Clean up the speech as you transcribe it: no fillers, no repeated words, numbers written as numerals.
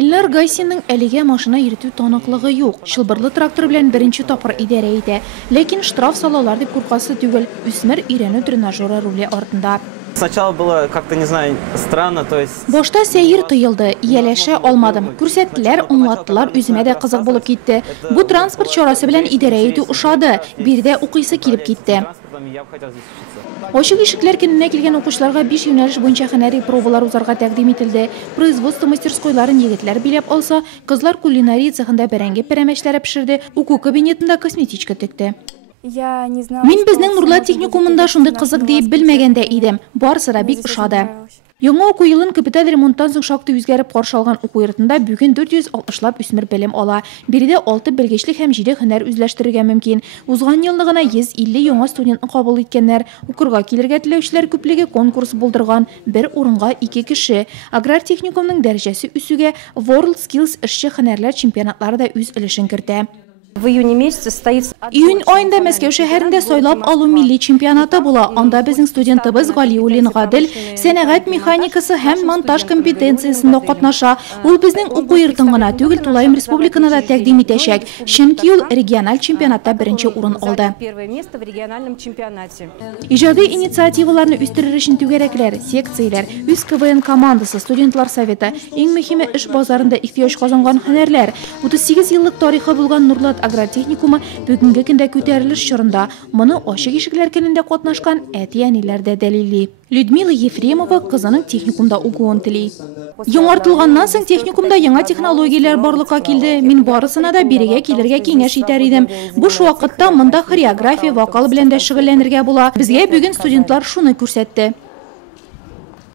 Иллар Гайсинның әлегә машина йөртү таныклыгы юк. Шылбырлы трактор белән беренче тапкыр идарә итә. Ләкин штраф салалар дип куркасы түгел. Үсмер өйрәнү тренажеры роле артында. Сначала было как-то, не знаю, странно, то есть... Башта сәйер тыелды, ияләшә алмадым. Күрсәттеләр, аңлаттылар, үземә дә кызык булып китте. Бу транспорт чарасы белән идарә итү ошады. Бирдә укыйсы килеп китте. Ачык ишекләр көненә килгән укучыларга 5 юнәлеш буенча һөнәри пробалар узарга тәкъдим ителде. Производство мастерскойларын егетләр биләп алса, кызлар кулинария цехында бәрәңге пәрәмәчләре пешерде, уку кабинетында косметичка текте. Мин безнең Нурлат техникумында шундый кызык дип белмәгәндә идем. Барысы да бик ошады. Яңа уку елын капиталь ремонттан соң шактый үзгәреп каршы алган уку йортында бүген 460лап үсмер белем ала. Биредә 6 белгечлек һәм 7 һөнәр үзләштерергә мөмкин. Узган елны гына 150 яңа студентны кабул иткәннәр. Укырга килергә теләүчеләр күплеге конкурс булдырган. Бер урынга 2 кеше. Аграр техникумның дәрәҗәсе үсүгә World Skills эшче һөнәрләр чемпионатлары да үз өлешен кертә. В июне месяце состоится... Июнь айында Мәскәү шәһәрендә сайлап алу милли чемпионаты була. Анда безнең студентыбыз Галиуллин Гадел сәнәгать механикасы һәм монтаж компетенциясендә катнаша. Ул безнең уку йортын гына түгел, Тулаем республиканы да тәкъдим итәчәк. Чөнки ул региональ чемпионатта беренче урын алды. Первое место в региональном чемпионате. Иҗади инициативаларны үстерер өчен түгәрәкләр, секцияләр, үз КВН командасы, студентлар советы, иң мөһиме эш базарында ихтыяҗ казанган һөнәрләр. 38 еллык тарихы булган Нурлат аграр техникумы бүгенге көндә күтәрелеш чорында. Моны ачык ишекләр көнендә катнашкан әти-әниләр дә дәлилли. Людмила Ефремова кызының техникумда укуын тели. Яңартылганнан соң техникумда яңа технологияләр барлыкка килде. Мин барысына да бирегә килергә киңәш итәр идем. Буш вакытта монда хореография, вокал белән дә шөгыльләнергә була. Безгә бүген студентлар шуны күрсәтте.